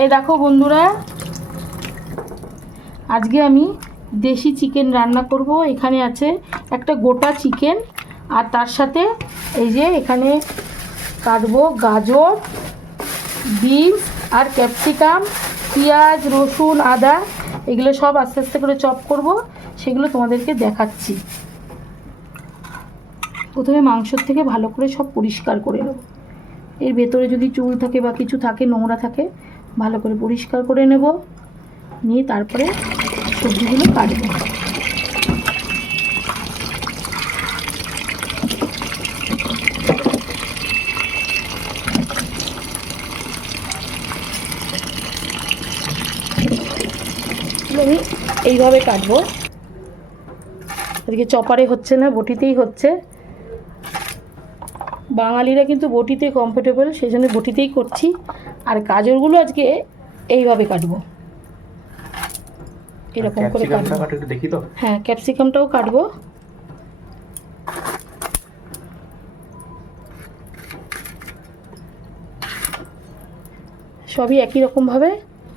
এই দেখো বন্ধুরা, আজকে আমি দেশি চিকেন রান্না করব। এখানে আছে একটা গোটা চিকেন, আর তার সাথে এই যে এখানে কাটবো গাজর, বিনস আর ক্যাপসিকাম, পেঁয়াজ, রসুন, আদা, এগুলো সব আস্তে আস্তে করে চপ করব, সেগুলো তোমাদেরকে দেখাচ্ছি। প্রথমে মাংসর থেকে ভালো করে সব পরিষ্কার করে নেব। এর ভেতরে যদি চুল থাকে বা কিছু থাকে, নোংরা থাকে, ভালো করে পরিষ্কার করে নেব, নিয়ে তারপরে সবজিগুলো কাটবো। আমি এইভাবে কাটবো। এদিকে চপারে হচ্ছে না, বটিতেই হচ্ছে। বাঙালিরা কিন্তু বটিতে কমফোর্টেবল, সেই জন্য বটিতেই করছি। আর গাজরগুলো আজকে এইভাবে কাটবো, এরকম করে কাটবো। দেখি তো। হ্যাঁ, ক্যাপসিকামটাও কাটবো। সবই একই রকমভাবে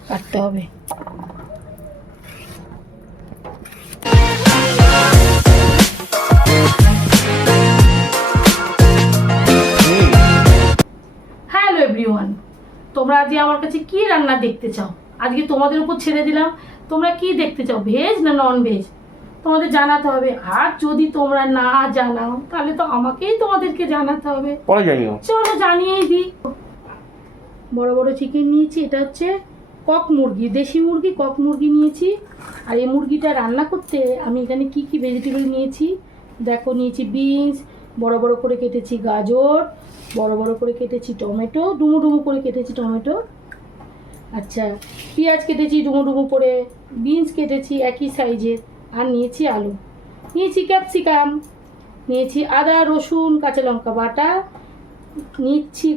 কাটতে হবে। হ্যালো এভরিওয়ান, তোমরা আজকে আমার কাছে কি রান্না দেখতে চাও? আজকে তোমাদের উপর ছেড়ে দিলাম, তোমরা কি দেখতে চাও, ভেজ না নন ভেজ? তোমাদের জানাতে হবে। আর যদি তোমরা না জানাও তাহলে তো আমাকেই তোমাদেরকে জানাতে হবে। পরে জানিও। চলো জানিয়েই দিই। বড় বড় চিকেন নিয়েছি, এটা হচ্ছে কক মুরগি, দেশি মুরগি, কক মুরগি নিয়েছি। আর এই মুরগিটা রান্না করতে আমি এখানে কি কি ভেজিটেবল নিয়েছি দেখো। নিয়েছি বিনস, বড় বড় করে কেটেছি গাজর, বড় বড় করে কেটেছি টমেটো, ডুমো ডুমো করে কেটেছি টমেটো। আচ্ছা, পেঁয়াজ কেটেছি ডুমো ডুমো করে, বিনস কেটেছি একই সাইজের, আর নিয়েছি আলু, নিয়েছি ক্যাপসিকাম, নিয়েছি আদা রসুন কাঁচা লঙ্কা বাটা, নিচ্ছি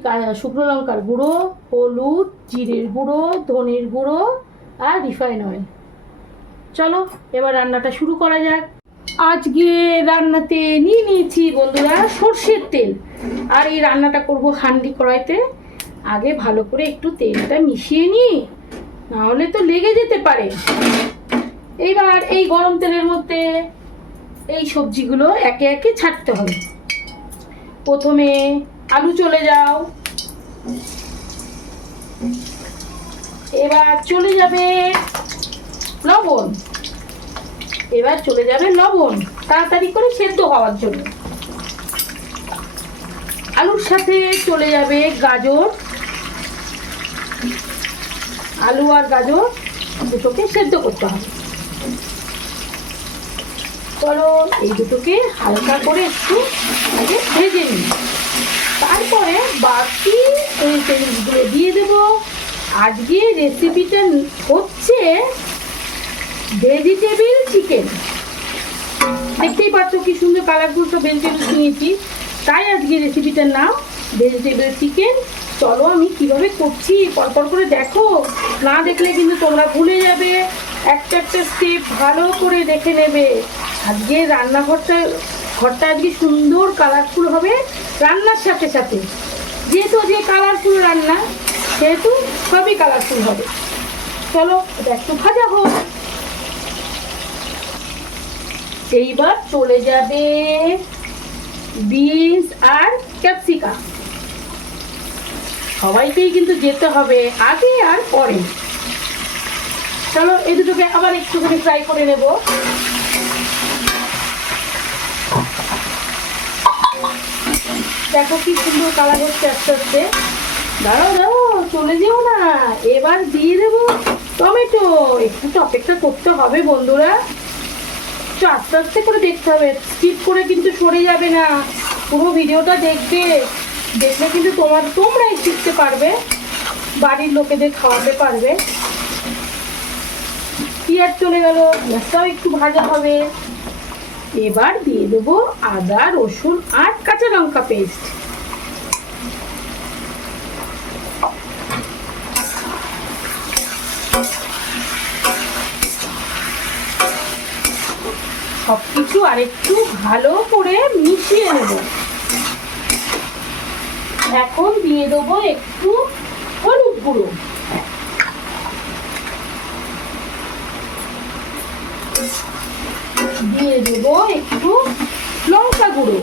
শুকনো লঙ্কার গুঁড়ো, হলুদ, জিরের গুঁড়ো, ধনের গুঁড়ো আর রিফাইন অয়েল। চলো এবার রান্নাটা শুরু করা যাক। আজকে রান্নাতে নিয়েছি বন্ধুরা সর্ষের তেল। আর এই রান্নাটা করব হান্ডি কড়াইতে। আগে ভালো করে একটু তেলটা মিশিয়ে নিই, নাহলে তো লেগে যেতে পারে। এইবার এই গরম তেলের মধ্যে এই সবজিগুলো একে একে ছাড়তে হবে। প্রথমে আলু চলে যাও, এবার চলে যাবে লবণ, এবার চলে যাবে লবণ তাড়াতাড়ি করে সেদ্ধ হওয়ার জন্য। আলুর সাথে চলে যাবে গাজর, আলু আর গাজর দুটোকে সেদ্ধ করতে হবে। চলো এই দুটোকে হালকা করে একটু আগে ভেজে নিই, তারপরে বাকি এই তেলগুলো দিয়ে দেবো। আজকে রেসিপিটা হচ্ছে ভেজিটেবল চিকেন। দেখতেই পাচ্ছ কি সুন্দর কালারফুল সব ভেজিটেবলস নিয়েছি, তাই আজকে রেসিপিটার নাম ভেজিটেবল চিকেন। চলো আমি কিভাবে করছি পরপর করে দেখো, না দেখলে কিন্তু তোমরা ভুলে যাবে। একটা একটা স্টেপ ভালো করে দেখে নেবে। আজকে ঘরটা আজকে সুন্দর কালারফুল হবে রান্নার সাথে সাথে। যেহেতু যে কালারফুল রান্না, সেহেতু সবই কালারফুল হবে। চলো এটা একটু ভাজা হোক। এইবার চলে যাবে বিনস আর ক্যাপসিকাম। সবাইকেই কিন্তু যেতে হবে আগে আর পরে। চলো এই দুটোকে আবার একটুখানি ফ্রাই করে নেব। দেখো কি সুন্দর কালার হচ্ছে আস্তে আস্তে। দাঁড়াও চলে যেও না। এবার দিয়ে দেবো টমেটো। একটু তো অপেক্ষা করতে হবে বন্ধুরা, একটু আস্তে আস্তে করে দেখতে হবে, স্কিপ করে কিন্তু সরে যাবে না। পুরো ভিডিওটা দেখবে, দেখলে কিন্তু তোমরাই শিখতে পারবে, বাড়ির লোকেদের খাওয়াতে পারবে। পেঁয়াজ চলে গেল, পেঁয়াজটাও একটু ভাজা হবে। এবার দিয়ে দেবো আদা রসুন আর কাঁচা লঙ্কা পেস্ট। সবকিছু আরেকটু ভালো করে মিশিয়ে নেব। এখন দিয়ে দেবো একটু হলুদ গুঁড়ো, একটু লঙ্কা গুঁড়ো।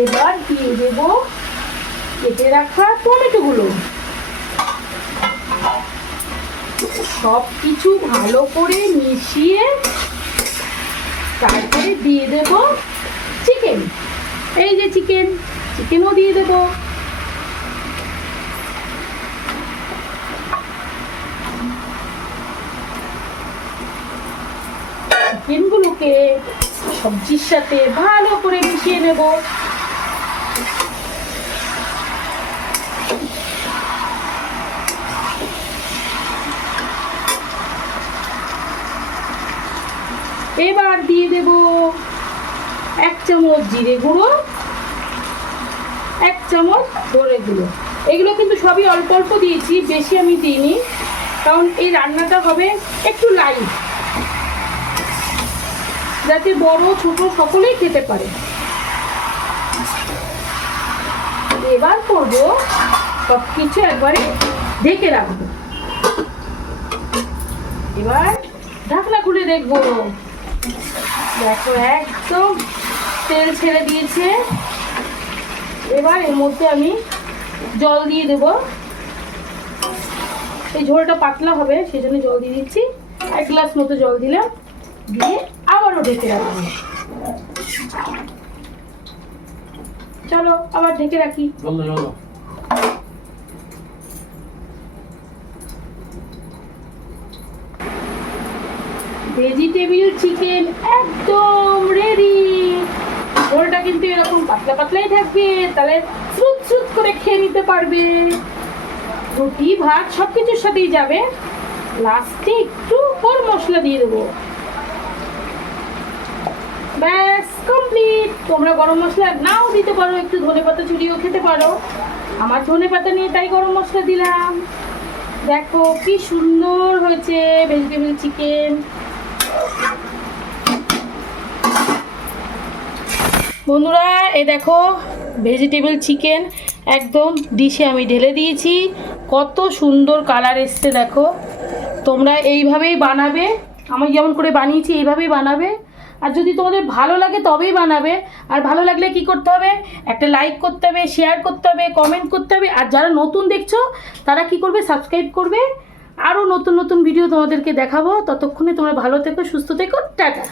এবার দিয়ে দেবো কেটে রাখা টমেটোগুলো। সব কিছু ভালো করে মিশিয়ে তারপরে দিয়ে দেব চিকেন। এই যে চিকেনও দিয়ে দেব। চিকেনগুলোকে সবজির সাথে ভালো করে মিশিয়ে নেব। এবার দিয়ে দেব 1 চামচ জিরে গুঁড়ো, 1 চামচ ধনে গুঁড়ো। এগুলো কিন্তু সবই অল্প অল্প দিয়েছি, বেশি আমি দিইনি, কারণ এই রান্নাটা হবে একটু লাইট, যাতে বড় ছোট সকলেই খেতে পারে। এবার করব সব কিছু একবারে ঢেকে রাখবো। এবার ঢাকনা খুলে দেখবো। দেখো একদম তেল ছেড়ে দিয়েছে। এবার এর মধ্যে আমি জল দিয়ে দেব। এই ঝোলটা পাতলা হবে সেই জন্য জল দিয়ে দিচ্ছি। 1 গ্লাস মতো জল দিলাম, দিয়ে আবারও ঢেকে রাখবো। চলো আবার ঢেকে রাখি। ভেজিটেবিল চিকেন একদম রেডি। ঝোলটা কিন্তু এরকম পাতলা পাতলাই থাকবে, তাহলে স্রুত স্রুত করে খেয়ে নিতে পারবে। রুটি ভাত সবকিছুর সাথেই যাবে। লাস্টে একটু গরম মশলা দিয়ে দেবো। ব্যাস কমপ্লিট। তোমরা গরম মশলা নাও দিতে পারো, একটু ধনেপাতা চুরিয়েও খেতে পারো। আমার ধনেপাতা নিয়ে তাই গরম মশলা দিলাম। দেখো কি সুন্দর হয়েছে ভেজিটেবিল চিকেন। বন্ধুরা এই দেখো ভেজিটেবল চিকেন একদম ডিশে আমি ঢেলে দিয়েছি। কত সুন্দর কালার এসছে দেখো। তোমরা এইভাবেই বানাবে, আমি যেমন করে বানিয়েছি এইভাবেই বানাবে। আর যদি তোমাদের ভালো লাগে তবেই বানাবে। আর ভালো লাগলে কি করতে হবে, একটা লাইক করতে হবে, শেয়ার করতে হবে, কমেন্ট করতে হবে। আর যারা নতুন দেখছো তারা কি করবে, সাবস্ক্রাইব করবে। আরও নতুন নতুন ভিডিও তোমাদেরকে দেখাবো। ততক্ষণে তোমরা ভালো থেকো, সুস্থ থেকো, টাটা।